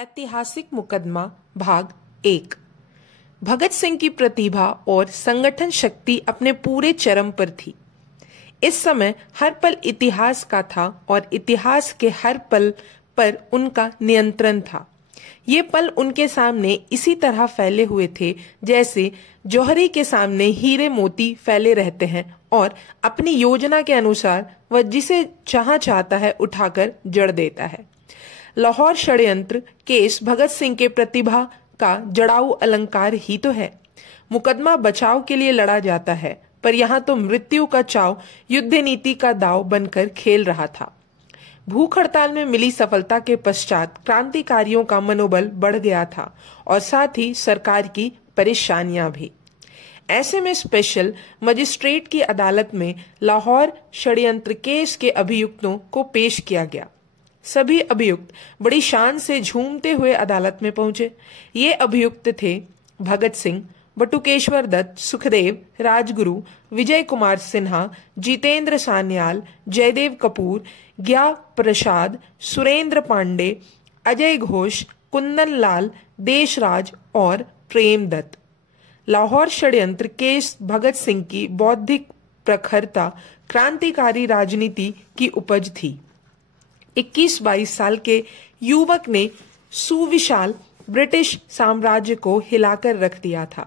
ऐतिहासिक मुकदमा भाग 1। भगत सिंह की प्रतिभा और संगठन शक्ति अपने पूरे चरम पर थी। इस समय हर पल इतिहास का था और इतिहास के हर पल पर उनका नियंत्रण था। ये पल उनके सामने इसी तरह फैले हुए थे जैसे जौहरी के सामने हीरे मोती फैले रहते हैं और अपनी योजना के अनुसार वह जिसे जहां चाहता है उठाकर जड़ देता है। लाहौर षड्यंत्र केस भगत सिंह के प्रतिभा का जड़ाऊ अलंकार ही तो है। मुकदमा बचाव के लिए लड़ा जाता है, पर यहाँ तो मृत्यु का चाव युद्ध नीति का दाव बनकर खेल रहा था। भूख हड़ताल में मिली सफलता के पश्चात क्रांतिकारियों का मनोबल बढ़ गया था और साथ ही सरकार की परेशानियां भी। ऐसे में स्पेशल मजिस्ट्रेट की अदालत में लाहौर षड्यंत्र केस के अभियुक्तों को पेश किया गया। सभी अभियुक्त बड़ी शान से झूमते हुए अदालत में पहुंचे। ये अभियुक्त थे भगत सिंह, बटुकेश्वर दत्त, सुखदेव, राजगुरु, विजय कुमार सिन्हा, जितेंद्र सान्याल, जयदेव कपूर, ज्ञा प्रसाद, सुरेंद्र पांडे, अजय घोष, कुंदन लाल, देशराज और प्रेम दत्त। लाहौर षड्यंत्र केस भगत सिंह की बौद्धिक प्रखरता क्रांतिकारी राजनीति की उपज थी। 21-22 साल के युवक ने सुविशाल ब्रिटिश साम्राज्य को हिलाकर रख दिया था।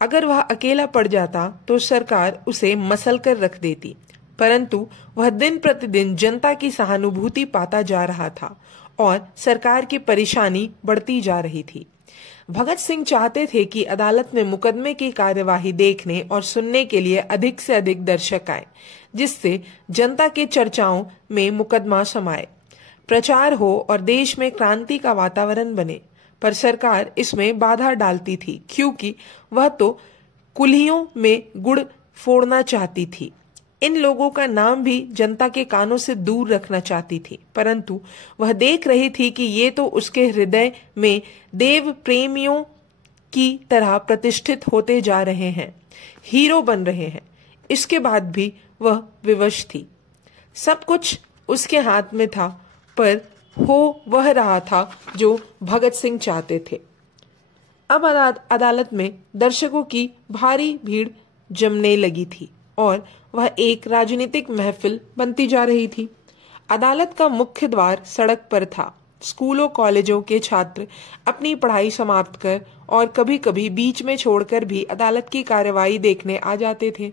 अगर वह अकेला पड़ जाता तो सरकार उसे मसल कर रख देती, परंतु वह दिन प्रतिदिन जनता की सहानुभूति पाता जा रहा था और सरकार की परेशानी बढ़ती जा रही थी। भगत सिंह चाहते थे कि अदालत में मुकदमे की कार्यवाही देखने और सुनने के लिए अधिक से अधिक दर्शक आए, जिससे जनता के चर्चाओं में मुकदमा समाये, प्रचार हो और देश में क्रांति का वातावरण बने। पर सरकार इसमें बाधा डालती थी, क्योंकि वह तो कुल्हियों में गुड़ फोड़ना चाहती थी। इन लोगों का नाम भी जनता के कानों से दूर रखना चाहती थी, परंतु वह देख रही थी कि ये तो उसके हृदय में देव प्रेमियों की तरह प्रतिष्ठित होते जा रहे हैं, हीरो बन रहे हैं। इसके बाद भी वह विवश थी। सब कुछ उसके हाथ में था, पर हो वह रहा था जो भगत सिंह चाहते थे। अब अदालत में दर्शकों की भारी भीड़ जमने लगी थी और वह एक राजनीतिक महफिल बनती जा रही थी। अदालत का मुख्य द्वार सड़क पर था। स्कूलों कॉलेजों के छात्र अपनी पढ़ाई समाप्त कर और कभी कभी बीच में छोड़कर भी अदालत की कार्यवाही देखने आ जाते थे।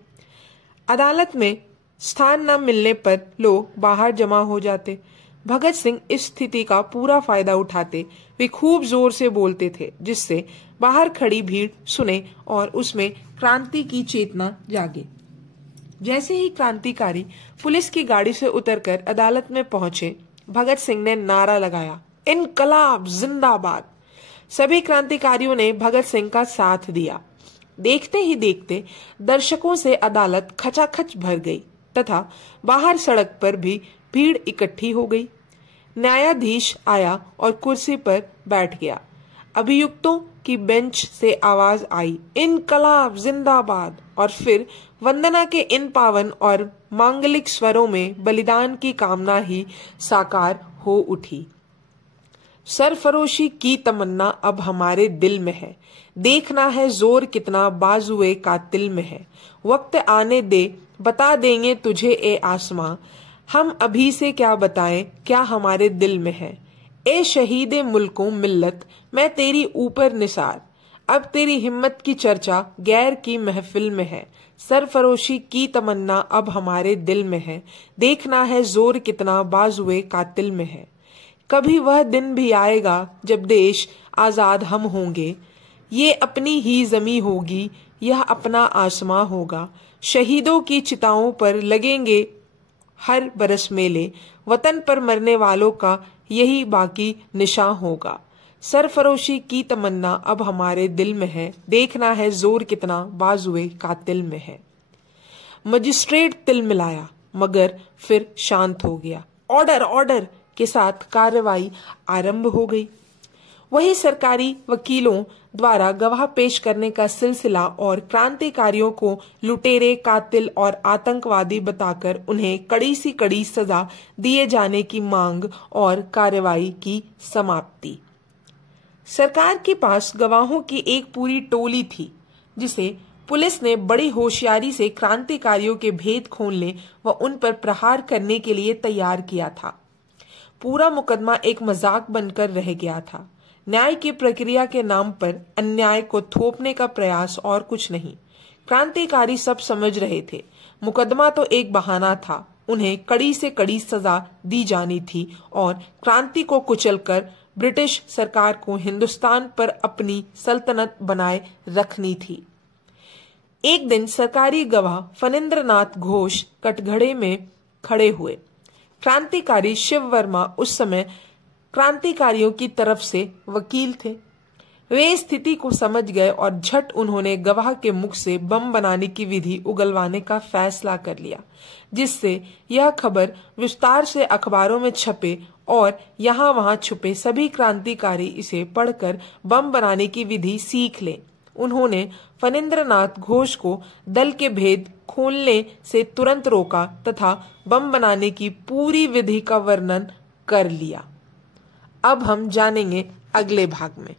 अदालत में स्थान न मिलने पर लोग बाहर जमा हो जाते। भगत सिंह इस स्थिति का पूरा फायदा उठाते। वे खूब जोर से बोलते थे, जिससे बाहर खड़ी भीड़ सुने और उसमें क्रांति की चेतना जागे। जैसे ही क्रांतिकारी पुलिस की गाड़ी से उतरकर अदालत में पहुंचे, भगत सिंह ने नारा लगाया, इनकलाब जिंदाबाद। सभी क्रांतिकारियों ने भगत सिंह का साथ दिया। देखते ही देखते दर्शकों से अदालत खचाखच भर गई तथा बाहर सड़क पर भी भीड़ इकट्ठी हो गई। न्यायाधीश आया और कुर्सी पर बैठ गया। अभियुक्तों की बेंच से आवाज आई, इनकलाब जिंदाबाद। और फिर वंदना के इन पावन और मांगलिक स्वरों में बलिदान की कामना ही साकार हो उठी। सरफरोशी की तमन्ना अब हमारे दिल में है, देखना है जोर कितना बाजुए कातिल में है। वक्त आने दे, बता देंगे तुझे ए आसमां, हम अभी से क्या बताएं क्या हमारे दिल में है। ए शहीदे मुल्कों मिल्लत, मैं तेरी ऊपर निसार, अब तेरी हिम्मत की चर्चा गैर की महफिल में है। सरफरोशी की तमन्ना अब हमारे दिल में है, देखना है जोर कितना बाजुए कातिल में है। कभी वह दिन भी आएगा जब देश आजाद हम होंगे, ये अपनी ही जमी होगी, यह अपना आसमां होगा। शहीदों की चिताओं पर लगेंगे हर बरस मेले, वतन पर मरने वालों का यही बाकी निशान होगा। सरफरोशी की तमन्ना अब हमारे दिल में है, देखना है जोर कितना बाजुए कातिल में है। मजिस्ट्रेट तिल मिलाया, मगर फिर शांत हो गया। ऑर्डर ऑर्डर के साथ कार्रवाई आरंभ हो गई। वही सरकारी वकीलों द्वारा गवाह पेश करने का सिलसिला और क्रांतिकारियों को लुटेरे, कातिल और आतंकवादी बताकर उन्हें कड़ी सी कड़ी सजा दिए जाने की मांग और कार्रवाई की समाप्ति। सरकार के पास गवाहों की एक पूरी टोली थी, जिसे पुलिस ने बड़ी होशियारी से क्रांतिकारियों के भेद खोलने व उन पर प्रहार करने के लिए तैयार किया था। पूरा मुकदमा एक मजाक बनकर रह गया था। न्याय की प्रक्रिया के नाम पर अन्याय को थोपने का प्रयास और कुछ नहीं। क्रांतिकारी सब समझ रहे थे, मुकदमा तो एक बहाना था। उन्हें कड़ी से कड़ी सजा दी जानी थी और क्रांति को कुचलकर ब्रिटिश सरकार को हिंदुस्तान पर अपनी सल्तनत बनाए रखनी थी। एक दिन सरकारी गवाह फणींद्रनाथ घोष कटघरे में खड़े हुए। क्रांतिकारी शिव वर्मा उस समय क्रांतिकारियों की तरफ से वकील थे। वे स्थिति को समझ गए और झट उन्होंने गवाह के मुख से बम बनाने की विधि उगलवाने का फैसला कर लिया, जिससे यह खबर विस्तार से अखबारों में छपे और यहाँ वहां छुपे सभी क्रांतिकारी इसे पढ़कर बम बनाने की विधि सीख लें। उन्होंने फणींद्रनाथ घोष को दल के भेद खोलने से तुरंत रोका तथा बम बनाने की पूरी विधि का वर्णन कर लिया। अब हम जानेंगे अगले भाग में।